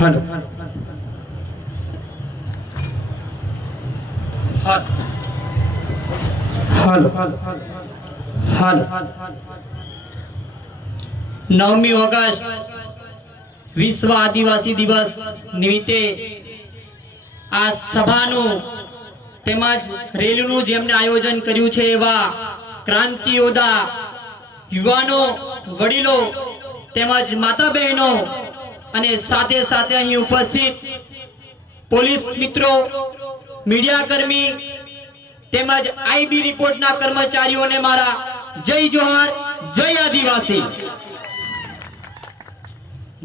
Hello hello hello 9મી August વિશ્વ આદિવાસી દિવસ નિમિત્તે આ સભાનું તેમજ રેલીનું જેમને આયોજન કર્યું છે એવા ક્રાંતિ યોદ્ધા યુવાનો વડીલો તેમજ માતા બહેનો અને સાથે સાથે અહીં ઉપસ્થિત પોલીસ મિત્રો મીડિયા કર્મી તેમજ આઈબી રિપોર્ટના કર્મચારીઓને મારા જય જોહાર જય આદિવાસી।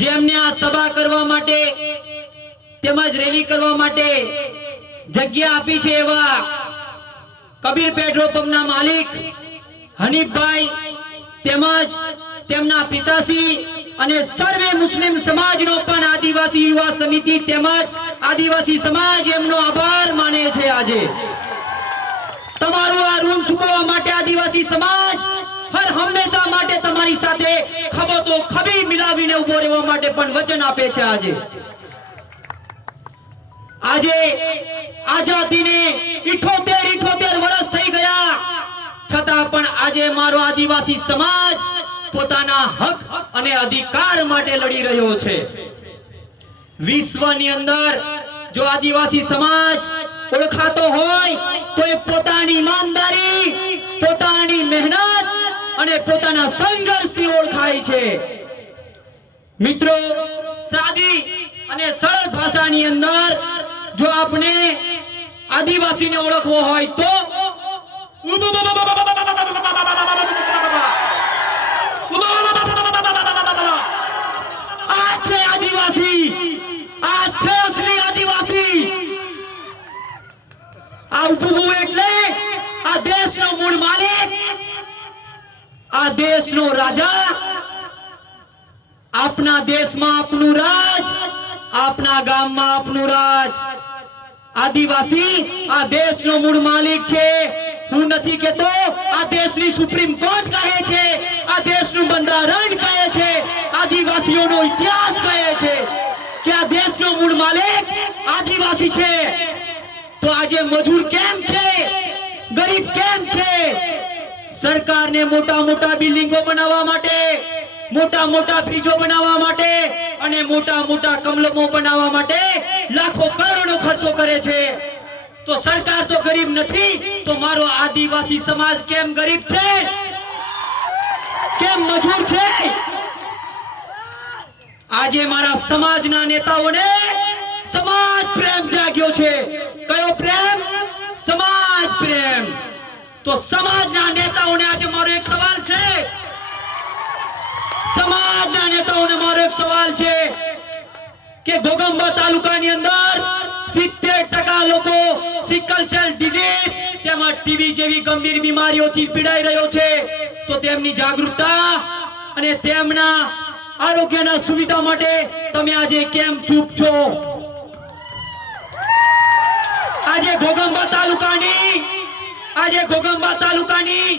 જેમને આ સભા કરવા માટે તેમજ રેલી કરવા માટે જગ્યા આપી છે એવા કબીર પેટ્રોલ પંપના માલિક હનીફભાઈ તેમજ તેમના પિતાશ્રી અને સર્વે મુસ્લિમ સમાજનો પણ આદિવાસી યુવા સમિતિ તેમજ આદિવાસી સમાજ એમનો આભાર માને છે। આજે તમારું આ ઋણ ચૂકવવા માટે આદિવાસી સમાજ હર હંમેશા માટે તમારી સાથે ખભો તો ખભી મિલાવીને ઉભો રહેવા માટે પણ વચન આપે છે। આજે આઝાદીને 78 વર્ષ થઈ ગયા છતાં પણ આજે મારો આદિવાસી સમાજ પોતાના હક અને અધિકાર માટે લડી રહ્યો છે। વિશ્વની અંદર જો આદિવાસી સમાજ ઓળખાતો હોય તો એ પોતાની ઈમાનદારી, પોતાની મહેનત અને પોતાના સંઘર્ષથી ઓળખાય છે। મિત્રો, સાદી અને સરળ ભાષાની અંદર જો આપણે આદિવાસીને ઓળખવો હોય તો આ છે આદિવાસી, આ છે અસલી આદિવાસી। આ ઉભું એટલે આ દેશનો મૂળ માલિક, આ દેશનો રાજા, આપના દેશમાં આપનું રાજ, આપના ગામમાં આપનું રાજ। આદિવાસી આ દેશનો મૂળ માલિક છે। હું નથી કહેતો, આ દેશની સુપ્રીમ કોર્ટ કહે છે, આ દેશનું બંધારણ કહે છે, આદિવાસીઓનો ઇતિહાસ કહે છે કે આ દેશનો મૂળ માલિક આદિવાસી છે। તો આજે મજૂર કેમ છે, ગરીબ કેમ છે? સરકારને મોટા મોટા બિલ્ડિંગો બનાવવા માટે, મોટા મોટા બ્રિજો બનાવવા માટે અને મોટા મોટા કમલમો બનાવવા માટે લાખો કરોડો ખર્ચો કરે છે। તો સરકાર તો ગરીબ નથી, તો મારો આદિવાસી સમાજ કેમ ગરીબ છે, કેમ મજૂર છે? આજે મારા સમાજના નેતાઓને સમાજ પ્રેમ જાગ્યો છે। કયો પ્રેમ? સમાજ પ્રેમ। તો સમાજના નેતાઓને આજે મારો એક સવાલ છે, સમાજના નેતાઓને મારો એક સવાલ છે કે ઘોઘંબા તાલુકાની અંદર 70% લોકો સિકલ સેલ ડિઝીઝ તેમજ ટીબી જેવી ગંભીર બીમારીઓથી પીડાઈ રહ્યો છે। તો તેમની જાગૃતતા અને તેમના આરોગ્યના સુવિધા માટે તમે આજે કેમ ચૂપ છો? આજે ઘોઘંબા તાલુકાની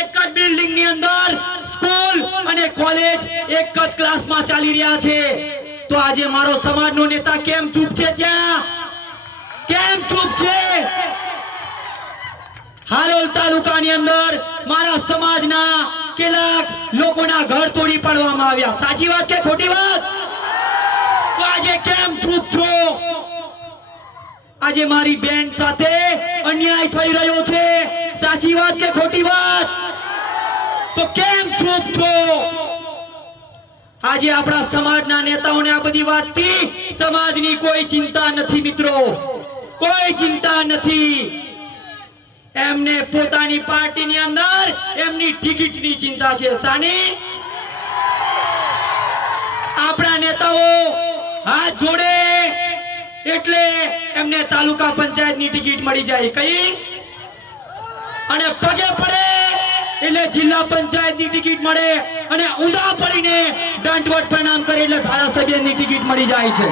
એક જ બિલ્ડિંગની અંદર સ્કૂલ અને કોલેજ એક જ ક્લાસમાં ચાલી રહ્યા છે। તો આજે મારો સમાજનો નેતા કેમ ચૂપ છે? ત્યાં કેમ ચૂપ છે? હાલોલ તાલુકાની અંદર મારા સમાજના કેટલાક લોકોના ઘર તોડી પાડવામાં આવ્યા। સાચી વાત કે ખોટી વાત? તો આજે કેમ ચૂપ છો? આજે મારી બેન સાથે અન્યાય થઈ રહ્યો છે। સાચી વાત કે ખોટી વાત? તો કેમ ચૂપ છો? આજે આપણા સમાજના નેતાઓને આ બધી વાતથી સમાજની કોઈ ચિંતા નથી મિત્રો, કોઈ ચિંતા નથી। એમને પોતાની પાર્ટીની અંદર એમની ટિકિટની ચિંતા છે। શાની? આપણા નેતાઓ હાથ જોડે એટલે એમને તાલુકા પંચાયતની ટિકિટ મળી જાય, કઈ? અને પગે પડે એટલે જિલ્લા પંચાયતની ટિકિટ મળે અને ઊંધા પડીને દંડવટ પ્રણામ કરે એટલે ધારાસભ્યની ટિકિટ મળી જાય છે।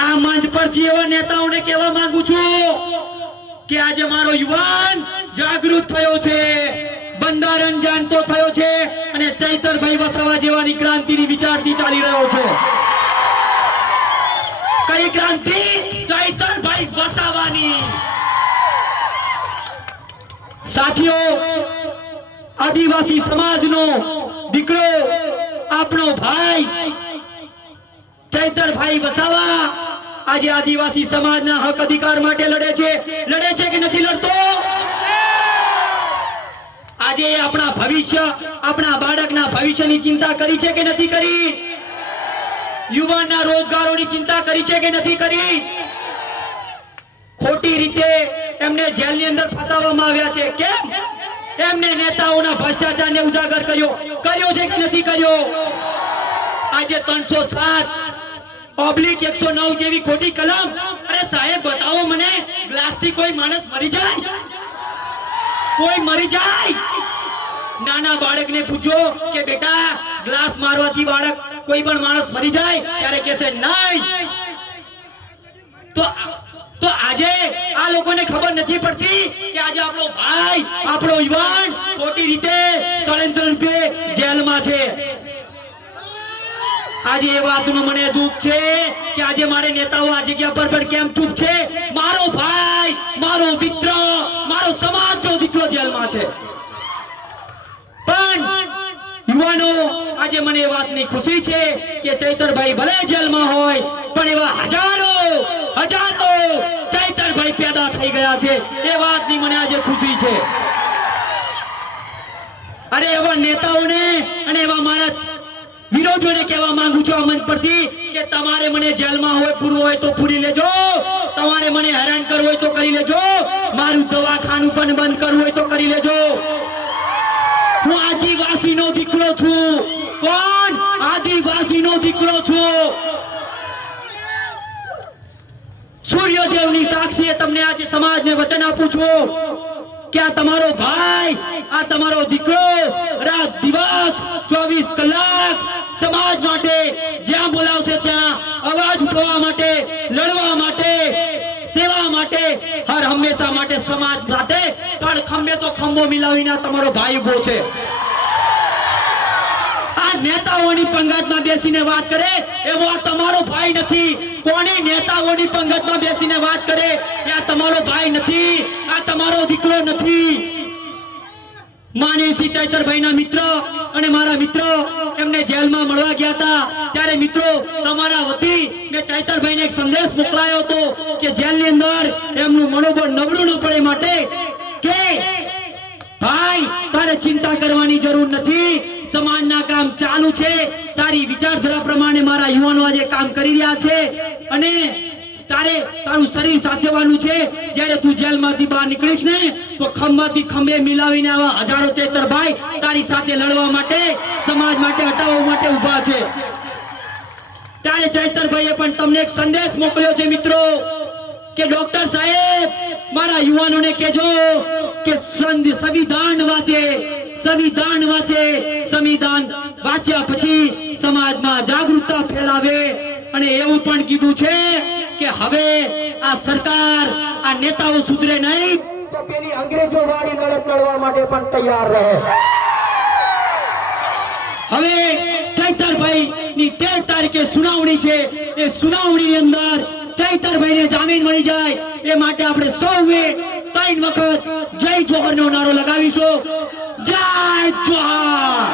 આ મંચ પરથી એવા નેતાઓને કહેવા માંગુ છું કે આજે મારો યુવાન જાગૃત થયો છે, બંધારણ જાણતો થયો છે અને ચૈતરભાઈ વસાવા જેવાની ક્રાંતિની વિચારથી ચાલી રહ્યો છે. કઈ ક્રાંતિ? ચૈતરભાઈ વસાવાની. સાથીઓ, આદિવાસી સમાજનો દીકરો, આપણો ભાઈ ચૈતરભાઈ વસાવા આજે આદિવાસી સમાજના હક અધિકાર માટે લડે છે કે નથી લડતો? આજે આપણા ભવિષ્ય, આપણા બાળકના ભવિષ્યની ચિંતા કરી છે કે નથી કરી? યુવાનના રોજગારોની ચિંતા કરી છે કે નથી કરી? ખોટી રીતે એમને જેલની અંદર ફસાવવામાં આવ્યા છે. કેમ? એમને નેતાઓના ભ્રષ્ટાચારને ઉજાગર કર્યો છે કે નથી કર્યો? આજે 307/109 જેવી ખોટી કલમ. અરે સાહેબ, બતાવો મને, ગ્લાસથી કોઈ માણસ મરી જાય? કોઈ મરી જાય? નાના બાળકને પૂછો કે બેટા, ગ્લાસ મારવાથી બાળક કોઈ પણ માણસ મરી જાય? ત્યારે કહેશે નહીં. તો આજે આ લોકોને ખબર નથી પડતી કે આજે આપણો ભાઈ, આપણો યુવાન ખોટી રીતે ષડયંત્ર રૂપે જેલમાં છે. આજે એ વાતનું મને દુઃખ છે કે આજે મારે નેતાઓ આ જગ્યા પર પણ કેમ ચૂપ છે? મારો ભાઈ, મારો મિત્ર, મારો સમાજનો દીકરો જેલમાં છે. પણ યુવાનો, આજે મને એ વાતની ખુશી છે કે ચૈતરભાઈ ભલે જેલમાં હોય પણ એવા હજારો ચૈતરભાઈ પેદા થઈ ગયા છે. એ વાતની મને આજે ખુશી છે. અરે એવા નેતાઓને અને એવા મારા વિરોધીઓને કહેવા માંગુ છું આ મંચ પરથી કે તમારે મને જેલમાં હોય પૂરવું હોય તો પૂરી લેજો, તમારે મને હેરાન કરવું હોય તો કરી લેજો, મારું દવાખાનું પણ બંધ કરવું હોય તો કરી લેજો. હું આદિવાસીનો દીકરો છું. કોણ? આદિવાસીનો દીકરો છું. સૂર્યદેવની સાક્ષીએ તમને આજે સમાજને વચન આપું છું કે આ તમારો ભાઈ, આ તમારો દીકરો રાત દિવસ 24 કલાક સમાજ માટે જ્યાં બોલાવશે ત્યાં અવાજ ઉઠાવવા માટે, લડવા માટે, સેવા માટે, હર હંમેશા માટે સમાજ માટે પણ ખંભે તો ખંભો મિલાવીને તમારો ભાઈ ઉભો છે. આ નેતાઓની પંગતમાં બેસીને વાત કરે એવો આ તમારો ભાઈ નથી. કોની નેતાઓની પંગતમાં બેસીને વાત કરે કે આ તમારો ભાઈ નથી, આ તમારો દીકરો નથી. માનીસિંહ ચૈતરભાઈના મિત્ર અને મારા મિત્ર એમને જેલમાં મળવા ગયા હતા ત્યારે મિત્રો તમારા વતી મેં ચૈતરભાઈને એક સંદેશ મોકલાયો હતો કે જેલની અંદર એમનું મનોબળ નબળું ન પડે માટે કે ભાઈ, તારે ચિંતા કરવાની જરૂર નથી, સમાજના કામ ચાલુ છે. તારી વિચારધારા પ્રમાણે મારા યુવાનો આજે કામ કરી રહ્યા છે અને તારું શરીર સાચવવાનું છે. જ્યારે તું જેલમાંથી બહાર નીકળીશ ને તો ખંભાથી ખંભે મિલાવીને આવા હજારો ચૈતરભાઈ તારી સાથે લડવા માટે, સમાજ માટે, હટાવવા માટે ઉભા છે. ત્યારે ચૈતરભાઈએ પણ તમને એક સંદેશ મોકલ્યો છે મિત્રો કે ડોક્ટર સાહેબ, મારા યુવાનોને કહેજો કે સંવિધાન વાંચે. સંવિધાન વાંચ્યા પછી સમાજમાં જાગૃતતા ફેલાવે. અને એવું પણ કીધું છે કે હવે આ સરકાર, આ નેતાઓ સુધરે નહીં તો પેલી અંગ્રેજો વાળી લડત લડવા માટે પણ તૈયાર રહે. હવે ચૈતરભાઈ ની 13 તારીખે સુનાવણી છે. એ સુનાવણીની અંદર ચૈતરભાઈને જામીન મળી જાય એ માટે આપણે સૌએ 3 વખત જય જોહરનો નારો લગાવીશું. જય જોહર,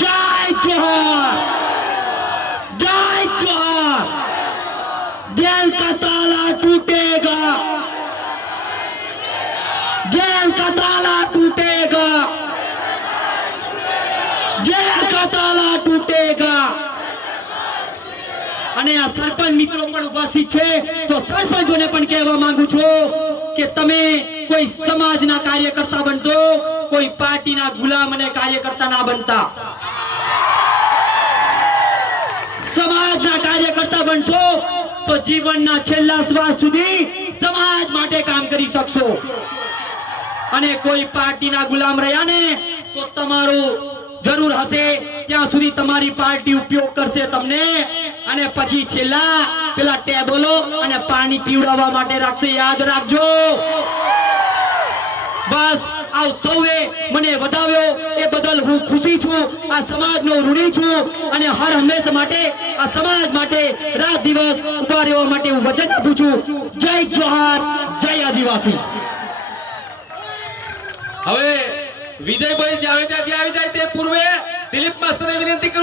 જય જોહર, जय जोहर. जेल का ताला टूटेगा, जेल का ताला टूटेगा, जेल का ताला टूटेगा. અને આ સરપંચ મિત્રો પણ ઉપસ્થિત છે તો સરપંચોને પણ કહેવા માંગુ છું કે તમે કોઈ સમાજના કાર્યકર્તા બનતો, કોઈ પાર્ટીના ગુલામ અને કાર્યકર્તા ના બનતા. સમાજના કાર્યકર્તા બનશો તો જીવનના છેલ્લા શ્વાસ સુધી સમાજ માટે કામ કરી શકશો. અને કોઈ પાર્ટીના ગુલામ રહ્યા ને તો તમારું જરૂર હશે ત્યાં સુધી તમારી પાર્ટી ઉપયોગ કરશે તમને અને પછી છેલ્લા પેલા ટેબલો અને પાણી પીવડાવવા માટે રાખશે. યાદ રાખજો. બસ આવ સૌએ મને વધાવ્યો એ બદલ હું ખુશી છું આ સમાજનો ઋણી છું અને હર હંમેશા માટે આ સમાજ માટે રાત દિવસ ઉભા રહેવા માટે હું વચન આપું છું. જય જોહાર, જય આદિવાસી. હવે વિજયભાઈ જે આવે ત્યાંથી આવી જાય તે પૂર્વે દિલીપ માસ્તરને વિનંતી કરું